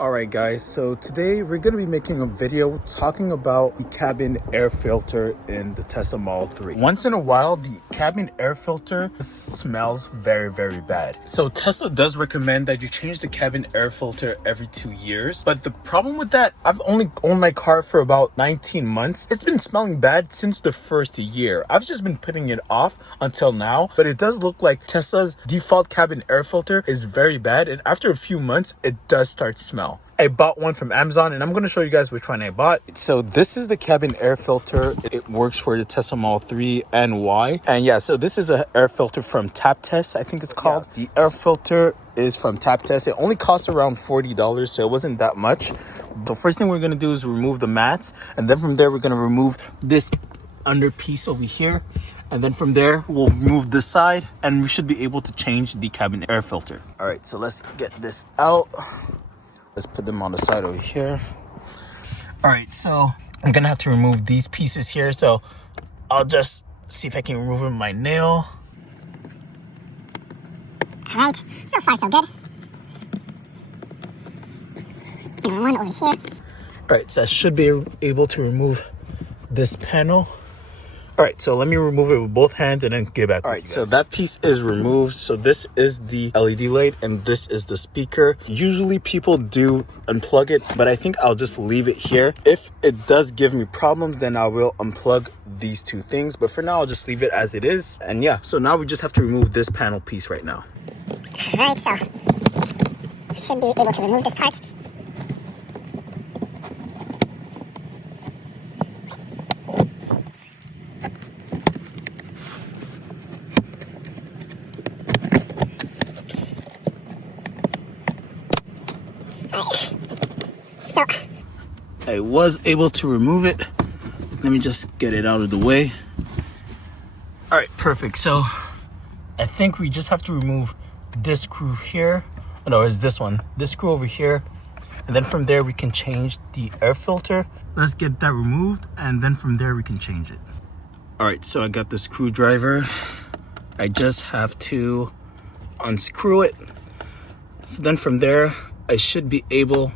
Alright guys, so today we're going to be making a video talking about the cabin air filter in the Tesla Model 3. Once in a while, the cabin air filter smells very bad. So Tesla does recommend that you change the cabin air filter every 2 years. But the problem with that, I've only owned my car for about 19 months. It's been smelling bad since the first year. I've just been putting it off until now. But it does look like Tesla's default cabin air filter is very bad. And after a few months, it does start to smell. I bought one from Amazon and I'm going to show you guys which one I bought. So this is the cabin air filter. It works for the Tesla Model 3 and Y. And yeah, so this is an air filter from Taptes, I think it's called. Yeah. The air filter is from Taptes. It only cost around $40, so it wasn't that much. The first thing we're going to do is remove the mats. And then from there, we're going to remove this under piece over here. And then from there, we'll remove this side and we should be able to change the cabin air filter. All right, so let's get this out. Let's put them on the side over here. All right, so I'm gonna have to remove these pieces here. So I'll just see if I can remove them with my nail. All right, so far so good. And one over here. All right, so I should be able to remove this panel. All right, so let me remove it with both hands and then get back. All right, so that piece is removed. So this is the LED light and this is the speaker. Usually people do unplug it, but I think I'll just leave it here. If it does give me problems, then I will unplug these two things. But for now, I'll just leave it as it is. And yeah, so now we just have to remove this panel piece right now. All right, so should be able to remove this part. So I was able to remove it. Let me just get it out of the way. All right, perfect. So I think we just have to remove this screw here. Oh, no, it's this one. This screw over here. And then from there, we can change the air filter. Let's get that removed. And then from there, we can change it. All right, so I got the screwdriver. I just have to unscrew it. So then from there, I should be able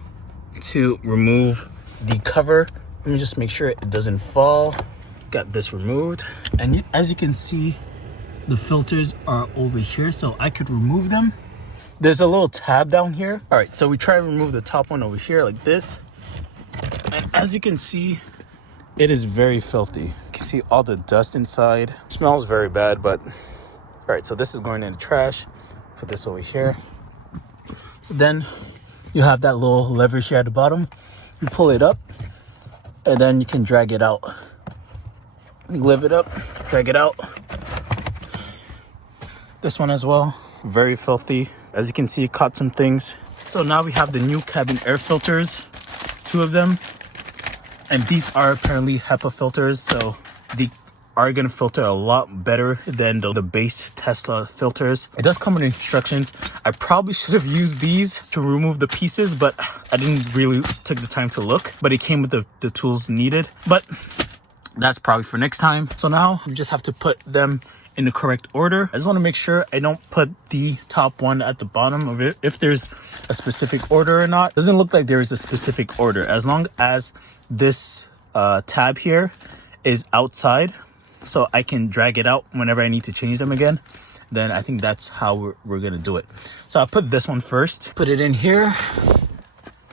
to remove the cover. Let me just make sure it doesn't fall. Got this removed. And as you can see, the filters are over here, so I could remove them. There's a little tab down here. All right, so we try and remove the top one over here like this. And as you can see, it is very filthy. You can see all the dust inside. It smells very bad, but all right, so this is going in the trash. Put this over here. So then you have that little lever here at the bottom. You pull it up and then you can drag it out. You lift it up, drag it out. This one as well, very filthy. As you can see, it caught some things. So now we have the new cabin air filters, 2 of them. And these are apparently HEPA filters, so they are gonna filter a lot better than the base Tesla filters. It does come with instructions. I probably should have used these to remove the pieces, but I didn't really take the time to look. But it came with the tools needed. But that's probably for next time. So now you just have to put them in the correct order. I just want to make sure I don't put the top one at the bottom of it. If there's a specific order or not, doesn't look like there is a specific order. As long as this tab here is outside, so I can drag it out whenever I need to change them again, then I think that's how we're gonna do it. So I'll put this one first, put it in here.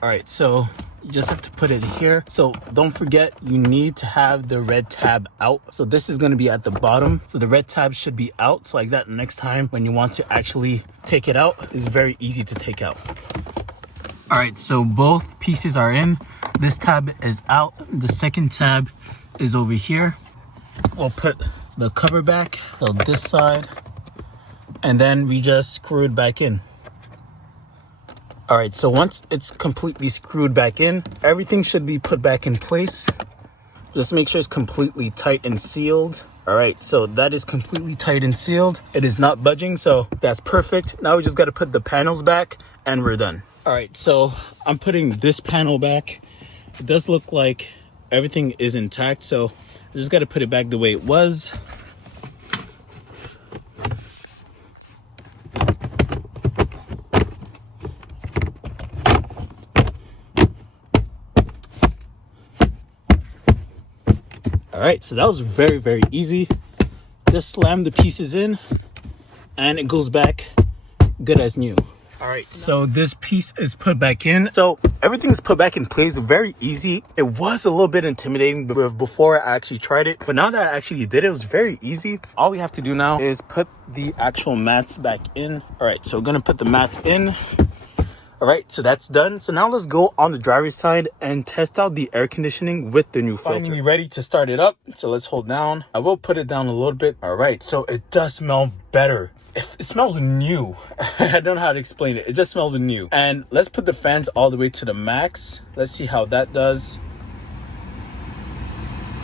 All right, so you just have to put it here. So don't forget, you need to have the red tab out. So this is gonna be at the bottom. So the red tab should be out, so like that. Next time when you want to actually take it out, it's very easy to take out. All right, so both pieces are in. This tab is out. The second tab is over here. We'll put the cover back, so this side, and then we just screw it back in. All right, so once it's completely screwed back in, everything should be put back in place. Just make sure it's completely tight and sealed. All right, so that is completely tight and sealed. It is not budging, so that's perfect. Now we just got to put the panels back and we're done. All right, so I'm putting this panel back. It does look like everything is intact, so I just got to put it back the way it was. All right, so that was very, very easy. Just slam the pieces in and it goes back good as new. All right, so this piece is put back in. So everything's put back in place, very easy. It was a little bit intimidating before I actually tried it, but now that I actually did it, it was very easy. All we have to do now is put the actual mats back in. All right, so we're gonna put the mats in. All right, so that's done. So now let's go on the driver's side and test out the air conditioning with the new filter. Finally ready to start it up. So let's hold down. I will put it down a little bit. All right, so it does smell better. It smells new. I don't know how to explain it. It just smells new. And let's put the fans all the way to the max. Let's see how that does.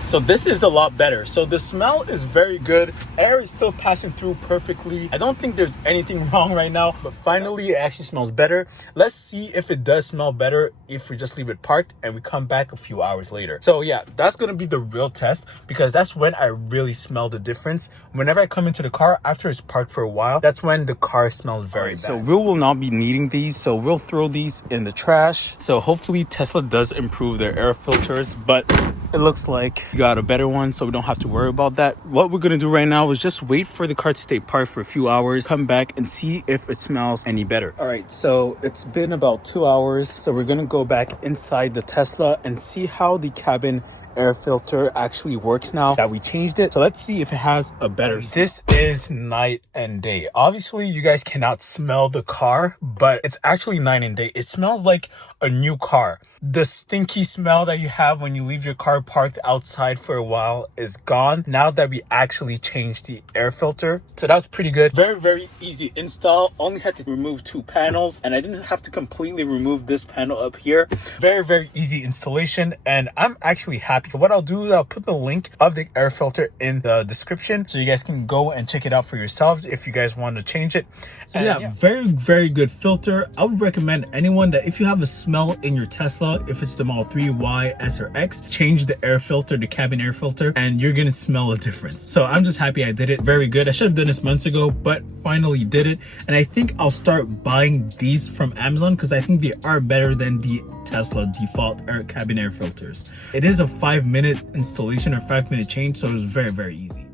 So this is a lot better. So the smell is very good. Air is still passing through perfectly. I don't think there's anything wrong right now, but finally it actually smells better. Let's see if it does smell better if we just leave it parked and we come back a few hours later. So yeah, that's gonna be the real test because that's when I really smell the difference. Whenever I come into the car after it's parked for a while, that's when the car smells very bad. So we will not be needing these, so we'll throw these in the trash. So hopefully Tesla does improve their air filters, but it looks like you got a better one, so we don't have to worry about that. What we're gonna do right now is just wait for the car to stay parked for a few hours, come back and see if it smells any better. All right, so it's been about 2 hours, so we're gonna go back inside the Tesla and see how the cabin air filter actually works now that we changed it. So let's see if it has a better. This is night and day. Obviously you guys cannot smell the car, but it's actually night and day. It smells like a new car. The stinky smell that you have when you leave your car parked outside for a while is gone now that we actually changed the air filter. So that was pretty good. Very, very easy install. Only had to remove 2 panels and I didn't have to completely remove this panel up here. Very, very easy installation and I'm actually happy. What I'll do is I'll put the link of the air filter in the description so you guys can go and check it out for yourselves if you guys want to change it. So yeah, very, very good filter. I would recommend anyone that if you have a smell in your Tesla, if it's the Model 3, Y, S, or X, change the air filter, the cabin air filter, and you're gonna smell a difference. So I'm just happy I did it. Very good. I should have done this months ago, but finally did it. And I think I'll start buying these from Amazon because I think they are better than the Tesla default cabin air filters. It is a 5-minute installation or 5-minute change, so it was very, very easy.